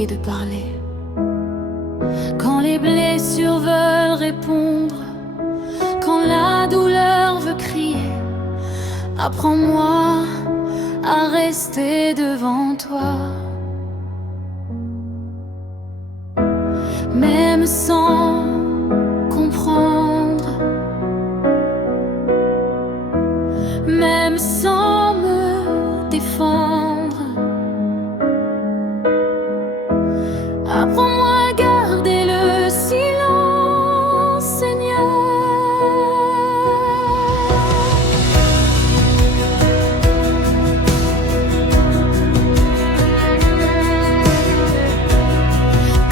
manquer de parler. Quand les blessures veulent répondre, quand la douleur veut crier, apprends-moi à rester devant toi. Même sans comprendre, même sans me défendre, apprends-moi à garder le silence, Seigneur.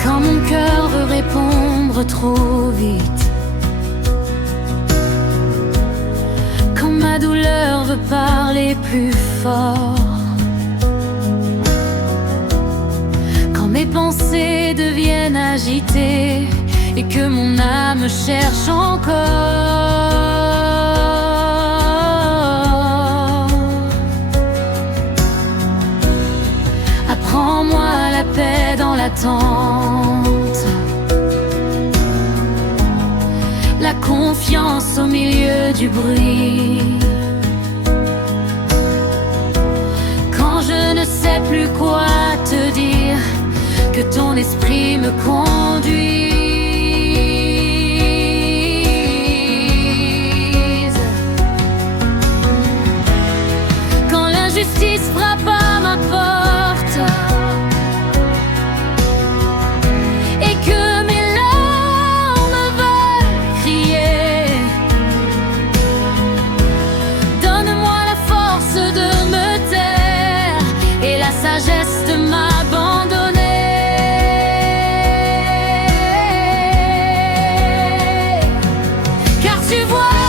Quand mon cœur veut répondre trop vite, quand ma douleur veut parler plus fort, quand mes pensées deviennent agitées et que mon âme cherche encore, apprends-moi la paix dans l'attente, la confiance au milieu du bruit. Quand je ne sais plus quoi te dire, que ton esprit me conduise. Quand l'injustice frappe à ma porte et que mes larmes veulent crier, donne-moi la force de me taire et la sagesse de m'abandonner. Car tu vois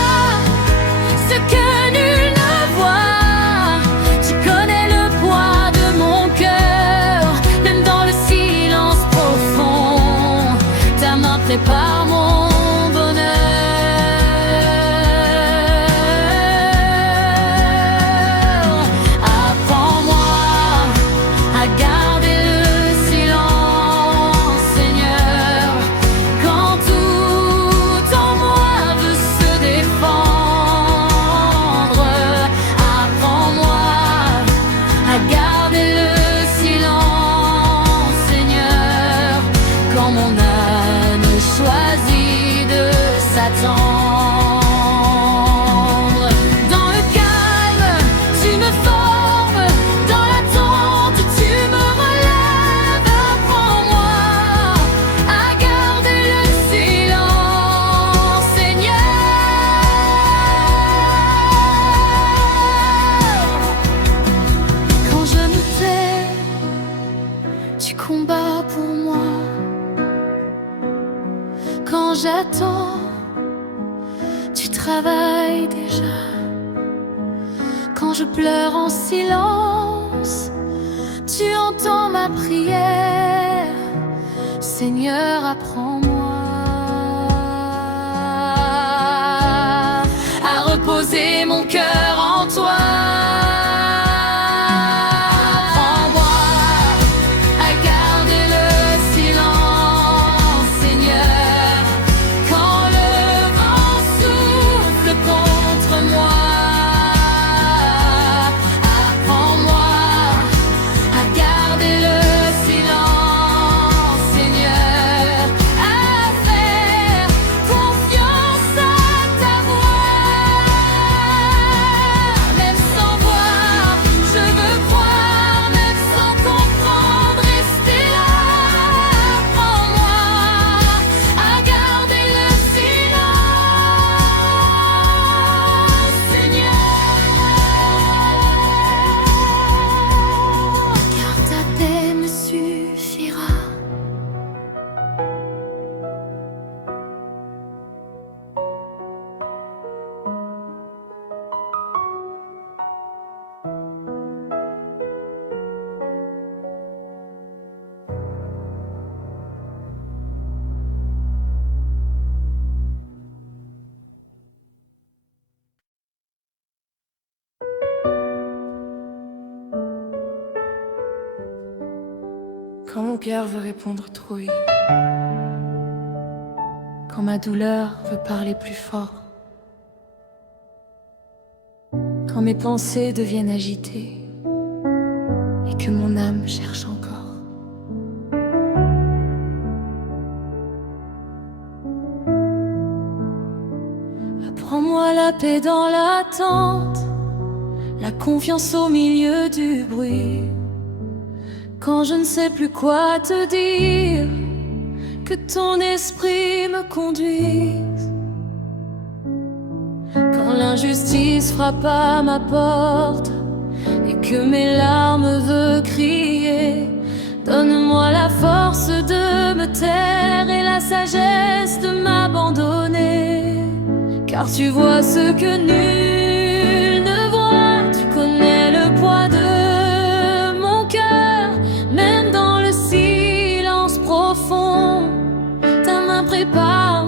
ce que nul ne voit, tu connais le poids de mon cœur, même dans le silence profond, ta main prépare mon bonheur. Apprends-moi à garder le silence, Seigneur, quand tout en moi veut se défendre. Apprends-moi à garder le silence, Seigneur, quand mon âme choisit de s'attendre. Dans le calme, tu me formes, dans l'attente, tu me relèves. Apprends-moi à garder le silence, Seigneur. Quand je me tais, tu combats pour moi. Quand j'attends, tu travailles déjà. Quand je pleure en silence, tu entends ma prière. Seigneur, apprends-moi à reposer mon cœur en toi. Apprends-moi à garder le silence, Seigneur, quand le vent souffle contre moi. Apprends-moi à garder le silence, Seigneur, à faire confiance à ta voix. Quand mon cœur veut répondre trouille, quand ma douleur veut parler plus fort, quand mes pensées deviennent agitées et que mon âme cherche encore. Apprends-moi la paix dans l'attente, la confiance au milieu du bruit. Quand je ne sais plus quoi te dire, que ton esprit me conduise. Quand l'injustice frappe à ma porte et que mes larmes veulent crier, donne-moi la force de me taire et la sagesse de m'abandonner. Car tu vois ce que nul ne voit, tu connais le poids de mon cœur, même dans le silence profond. Ta main prépare